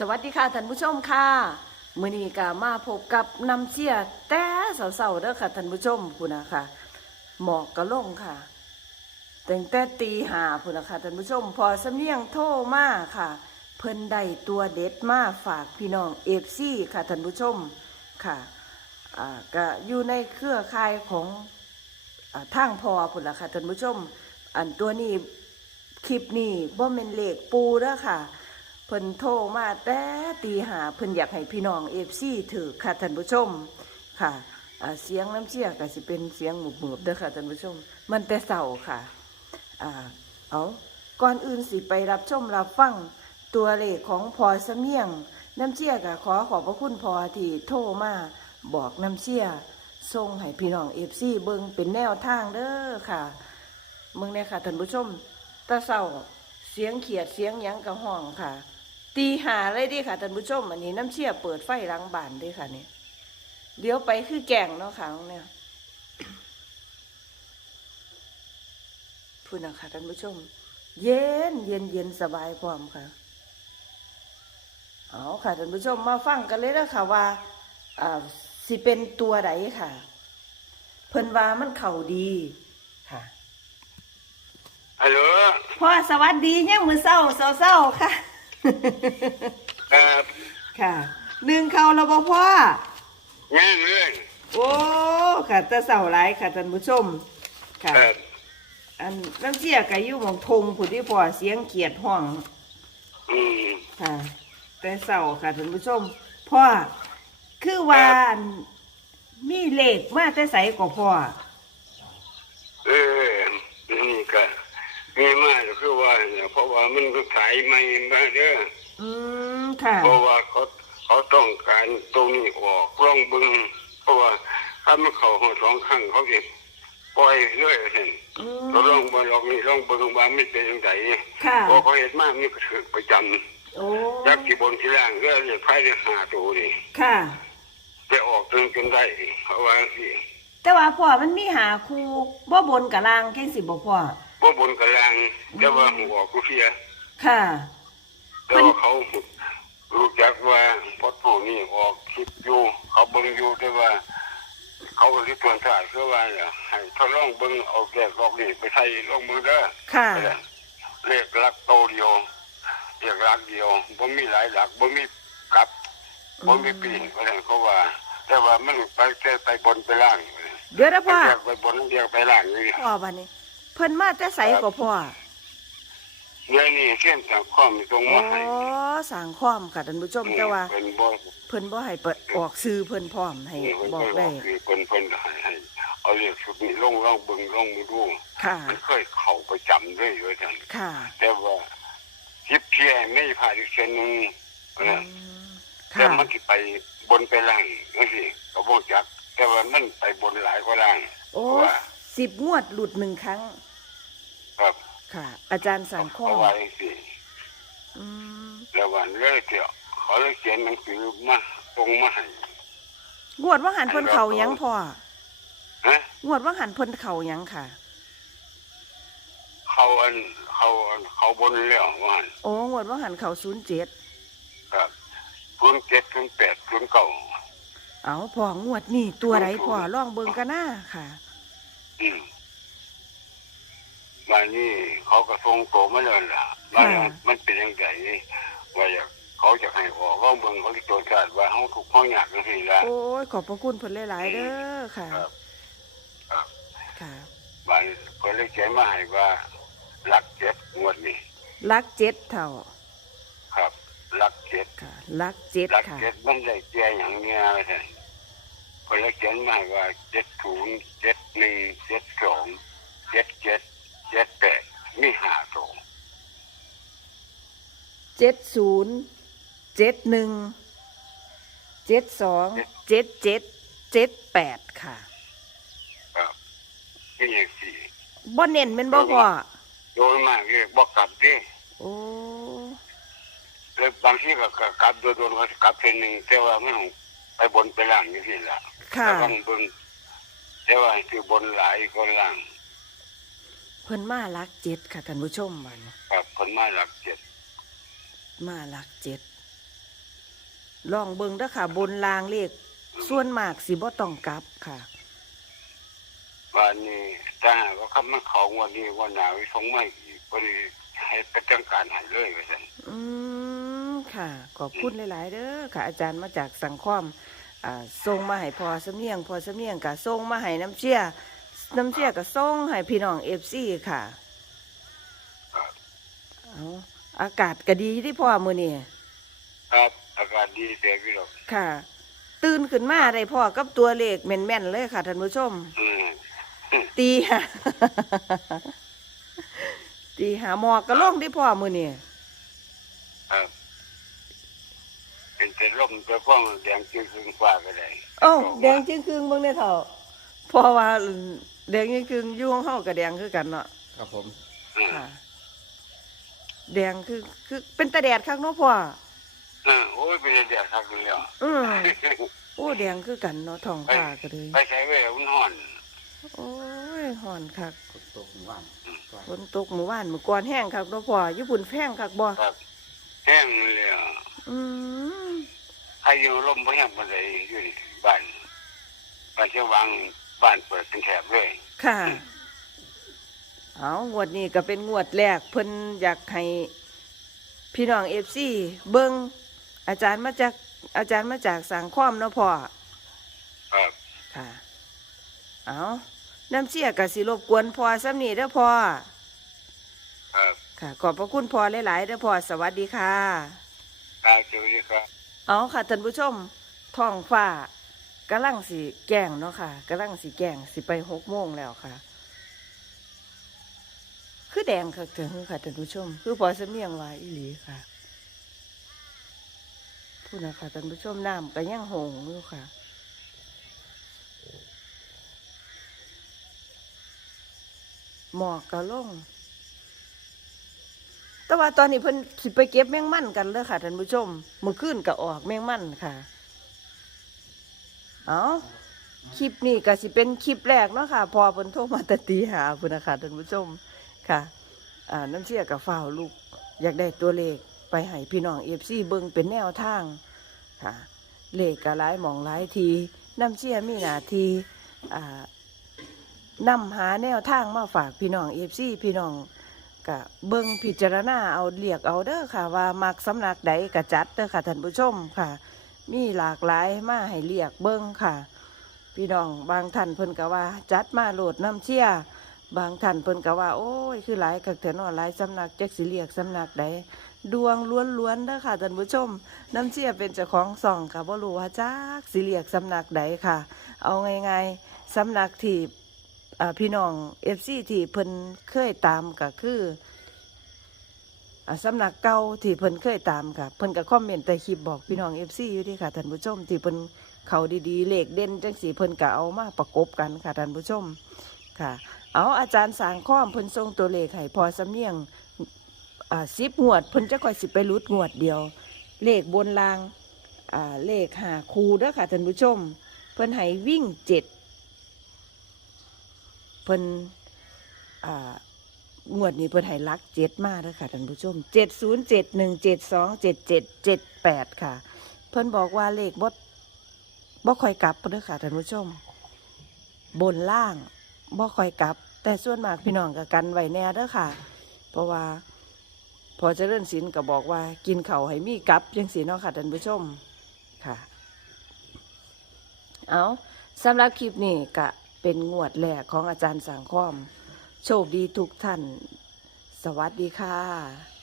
สวัสดีค่ะท่านผู้ชมค่ะมื้อนี้ก็มาพบกับน้ำเชี่ยแต่เสาๆเด้อค่ะท่านผู้ชมพุ่นะค่ะหมอกกระลงค่ะตั้งแต่ตีหาพุ่นะค่ะท่านผู้ชม พอสำเนียงโทมาค่ะ เพิ่นได้ตัวเด็ดมาฝากพี่น้องเอฟซีค่ะท่านผู้ชมค่ะอ่าก็อยู่ในเครือข่ายของอ่าทางพอพุ่นละค่ะท่านผู้ชม อันตัวนี้คลิปนี้บ่แม่นเลขปูเด้อค่ะ เพิ่นโทรมาแต่ตีหาเพิ่นอยากให้พี่น้อง FC ถือค่ะท่านผู้ชมค่ะเสียงน้ำเชี่ยก็สิเป็นเสียงหมุบๆเด้อค่ะท่านผู้ชม มันแต่เศร้าค่ะอ่าเอาก่อนอื่นสิไปรับชมรับฟังตัวเลขของพอสำเนียง น้ำเชี่ยก็ขอขอบพระคุณพอที่โทรมาบอกน้ำเชี่ยส่งให้พี่น้อง FC เบิงเป็นแนวทางเด้อค่ะเมืองเนี่ยค่ะท่านผู้ชมตาเศร้าเสียงเขียดเสียงยังกระห้องค่ะ ตีหาเลยเดิค่ะท่านผู้ชมอันนี้น้ำเชี่ยเปิดไฟหลังบานเด้วยค่ะนี่เดี๋ยวไปคือแกงเนาะค่ะเนี่ยพูดนะคะท่านผู้ชม เย็นเย็นเย็นสบายพร้อมค่ะเอาค่ะท่านผู้ชมมาฟังกันเลยนะค่ะว่าอ่าสิเป็นตัวไหนค่ะ เพิ่นว่ามันเข่าดีค่ะฮัลโหลพ่อสวัสดีเนี่ยามมือเศร้าเศร้าเศร้าๆค่ะ ครับค่ะหนึ่งเขาเราบอกพ่อ ย่างเรื่องโอ้ค่ะแตะเศร้าหลายค่ะท่านผู้ชมค่ะ ครับอันน้ำเชี่ยกับยู่หมองทงผู้ที่พ่อเสียงเขียดห้องอืมค่ะ แต่เศร้าค่ะท่านผู้ชมพ่อคือว่าอันมีเลขมาแต่ใสกว่าพ่อ เออนี่ก็ มีมากคือว่าเนี่ยเพราะว่ามันก็ขายไม่มาเด้ออืมค่ะ เพราะว่าเขาเขาต้องการตรงนี้ออกร่องบึง เพราะว่าถ้ามันเข้าหัวสองครั้งเขาจะปล่อยเรื่อยเห็นอืเขาร่องมบึงลองนี่ร่องบึงว่าไม่เป็นยังไงค่ะ พอเขาเห็นมากนี่ก็ถือประจโอ้ำยักษ์ที่บนที่ล่างก็เรียกไพ่ได้หาตัวนี่ค่ะไปออกตึงจนได้เพราะว่าสิแต่ว่าพ่อมันมีหาครูบ่บนกับลางแก่งสิบ่พ่อ ว่าบนกลางแต่ว่าหัวกูเสียค่ะแต่ว่าเขารู้จักว่าพอตัวนี้ออกคลิปอยู่ เขาเบิ่งอยู่แต่ว่า เขาก็ที่ตัวถ่ายคือว่าเนี่ยให้ทดลองเบิ่งเอาแกกลอกนี่ไปใช้ลองมือเด้อค่ะเลขหลักโตเดียวเลขหลักเดียวบ่มีหลายหลักบ่มีกลับบ่มีปีนเพราะฉะนั้นเขาว่า แต่ว่ามันไปแต่ไปบนไปล่างเดี๋ยวนะพ่อแยกไปบนแยกไปล่างนี่พ่อบัดนี้ เพิ่นมาแต่ใสกว่าพ่อเรื่องนี้เช่นสังคมตรงอ๋อมาให้สั่งความค่ะท่านผู้ชมแต่ว่า เป็นบ่เพิ่นบ่ให้เปิดออกซื้อเพิ่นพร้อมให้บอกได้คือเป็นเพิ่นให้ให้ เอาเรียกชุดนี้ลงลองเบิ่งลองมือดูค่ะ มันเคยเข้าประจำด้วยว่าจังค่ะแต่ว่าทิพเพียไม่ผ่านอีกเส้นหนึงอืนะมแต่ค่ะมันสิไปบนไปล่างจังซี่ก็บ่จัก แต่ว่ามันไปบนหลายกว่าล่างโอ้ว่าสิบงวดหลุดหนึ่งครั้ง ครับค่ะ อาจารย์สั่งข้อเอาไว้สิอืมแล้ววันเลยเที่ยวเขาเลยเขียนหนังสือมาตรงมาให้งวดว่าหันเพิ่นเขาหยังพ่อฮะงวดว่าหันเพิ่นเขาหยังค่ะ เขาอันเขาอันเขาบนแล้วว่าหั่นโอ้งวดว่าหันเขาศูนย์เจ็ดครับศูนย์เจ็ดศูนย์แปดศูนย์เก้าเอาพ่องวดนี่ตัวไรพ่อลองเบิ่งกันหน้าค่ะ อืม มานี่เขาก็ทรงโตมาแล้วล่ะว่าค่ะมันเป็นยังไงว่าอยากเขาจะให้ออกร้องเบิ่งเขาที่ตัวชาติว่าเขาถูกข้ออยากจังซี่ละโอ้ยขอบพระคุณเพิ่นหลาย ๆเด้อค่ะครับครับค่ะบานเขาเลยเขียนมาให้ว่ารักเจ็ดงวดนี้รักเจ็ดเท่า ครับรักเจ็ดค่ะรักเจ็ดรักค่ะเจ็ดมันได้แก่อย่างเนี้ยใช่เขาเลยเขียนมาให้ว่าเจ็ดศูนย์เจ็ดหนึ่งเจ็ดสองเจ็ดเจ็ด เจ็ดแปดมีห้าตัว เจ็ดศูนย์เจ็ดหนึ่งเจ็ดสองเจ็ดเจ็ดเจ็ดแปดค่ะครับนี่อย่างสี่บ่เน้นเป็นบ่พ่อโดยมากเรียกบอกกลับดิโอ้แล้วบางทีก็ก็กลับโดยโดนเขากลับเพียงหนึ่งแต่ว่าไม่ของไปบนไปล่างอย่างที่ละค่ะ แต่ต้องเบิ่งแต่ว่าคือบนหลายก็ล่าง เพิ่นมารักเจ็ดค่ะท่านผู้ชมมันครับคนมาหลักเจ็ดมารักเจ็ดลองเบิ่งเด้อค่ะ บนรางเลขส่วนมากสิบ่ต้องกลับค่ะวันนี้ถ้าหากว่าคำมันเขาวันนี้วันหนาวิสงไม่อีกพอดีให้ประจังการใหายเลยว่าซั่นอืมค่ะ ขอบคุณหลาย ๆ เด้อค่ะ อาจารย์มาจากสังคมอ่าส่งมาให้พอสำเนียงพอสำเนียงก็ส่งมาให้น้ำเชี่ย น้ำเชี่ยก็ส่งให้พี่น้องเอฟซีค่ะเอาอากาศก็ดีที่พ่อมือนี่ครับอากาศดีเสียพี่หรอกค่ะ ตื่นขึ้นมาได้พ่อกับตัวเลขแม่นๆเลยค่ะท่านผู้ชม อืมตีหาตีหาหมอกก็ลงที่พ่อมือนี่ครับเป็นเป็นลมเป็นฟ้องแดงจึงคืนฟ้าก็ได้เอ้าแดงจึงครึ่งเบิ่งได้เท่าเพราะว่า แดงจึงครึ่งอยู่ของเฮากับแดงคือกันเนาะครับผมอืมค่ะ แดงคือคือเป็นตาแดดคักเนาะพ่ออืมโอ้ยเป็นแดดคักเลยอะอืมโอ้แดงคือกันเนาะท้องฟ้าก็เลยไปใช้เวลามันห่อน โอ้ยฮ้อนคักฝนตกหมู่บ้านก็ฝนตกเมื่อวานมื้อก่อนแห้งคักเนาะพ่อญี่ปุ่นแห้งคักบ่ครับแห้งเลยอะอืมใครอยู่ลมบ่แห้งปานใดอยู่นี่บ้านบ้านเชียงวัง บ้านเปิดเป็นแถบเลยค่ะ เอางวดนี้ก็เป็นงวดแรก เพิ่นอยากให้พี่น้อง FC เบิ่งอาจารย์มาจากอาจารย์มาจากสังความเนาะพ่อครับค่ะ เอาน้ำเสียกับสิรบกวนพอซ้ำนี่เด้อพอครับค่ะ ขอบพระคุณพอหลายๆเด้อพอสวัสดีค่ะครับสวัสดีครับ เอาค่ะท่านผู้ชมท้องฟ้า กำลังสิแกงเนาะค่ะกำลังสิแกงสิไปหกโมงแล้วค่ะ คือแดงค่ะถึงค่ะท่านผู้ชม คือพอสำเนียงว่าอีหลีค่ะพูดนะคะท่านผู้ชมน้ำก็ยังหงอยู่ค่ะหมอกก็ลง แต่ว่าตอนนี้เพิ่นสิไปเก็บแมงมันกันเลยค่ะท่านผู้ชมมื้อคืนก็ออกแมงมันค่ะ เอาคลิปนี้ก็สิเป็นคลิปแรกเนาะค่ะ พอเพิ่นโทรมาตตีหาพุ่นนะคะท่านผู้ชมค่ะอ่าน้ำเชี่ยกับฝ้าวลูก อยากได้ตัวเลขไปให้พี่น้อง FC เบิ่งเป็นแนวทางค่ะ เลขก็หลายหมองหลายทีน้ำเชี่ยมีหน้าทีอ่านำหาแนวทางมาฝากพี่น้อง FC พี่น้องก็เบิ่งพิจารณาเอาเรียกเอาเด้อค่ะ ว่ามักสำนักใดก็จัดเด้อค่ะท่านผู้ชมค่ะ มีหลากหลายมาให้เรียกเบิ่งค่ะ พี่น้องบางท่านเพิ่นก็ว่า จัดมาโหลดน้ำเชี่ยบางท่านเพิ่นก็ว่า โอ้ย คือหลายกักเถนอหลายสำนักจักสิเรียกสำนักใดดวงล้วนๆเด้อค่ะท่านผู้ชม น้ำเชี่ยเป็นเจ้าของส่องค่ะบ่รู้ว่าจักสิเรียกสำนักใดค่ะ เอาไง่ายๆสำนักที่พี่น้องเอฟซีที่เพิ่นเคยตามก็คือ สำนักเก่าที่เพิ่นเคยตามค่ะ เพิ่นก็คอมเมนต์ใต้คลิปบอกพี่น้องเอฟซีอยู่ที่ค่ะท่านผู้ชมที่เพิ่นเขาดีๆเลขเด่นจังสีเพิ่นก็เอามาประกบกันค่ะท่านผู้ชมค่ะ เอาอาจารย์สางข้อมเพิ่นส่งตัวเลขให้พอสำเนียงอ่าสิบงวดเพิ่นจะค่อยสิไปรุดงวดเดียว เลขบนรางอ่าเลขหาคูเด้อค่ะท่านผู้ชม เพิ่นให้วิ่งเจ็ดเพิ่นอ่า งวดนี้เพิ่นให้ลักเจ็ดมาแล้วค่ะท่านผู้ชมเจ็ดศูนย์เจ็ดหนึ่งเจ็ดสองเจ็ดเจ็ดเจ็ดแปดค่ะ เพิ่นบอกว่าเลขบดบ่ค่อยกลับเด้อค่ะท่านผู้ชม บนล่างบ่ค่อยกลับ แต่ส่วนมากพี่น้องก็กันไว้แน่เด้อค่ะ เพราะว่า พอเจริญศิลป์ก็บอกว่ากินเข่าให้มีกลับจังสีเนาะค่ะท่านผู้ชมค่ะ เอาสำหรับคลิปนี้ก็เป็นงวดแรกของอาจารย์สังคอม โชคดีทุกท่าน สวัสดีค่ะ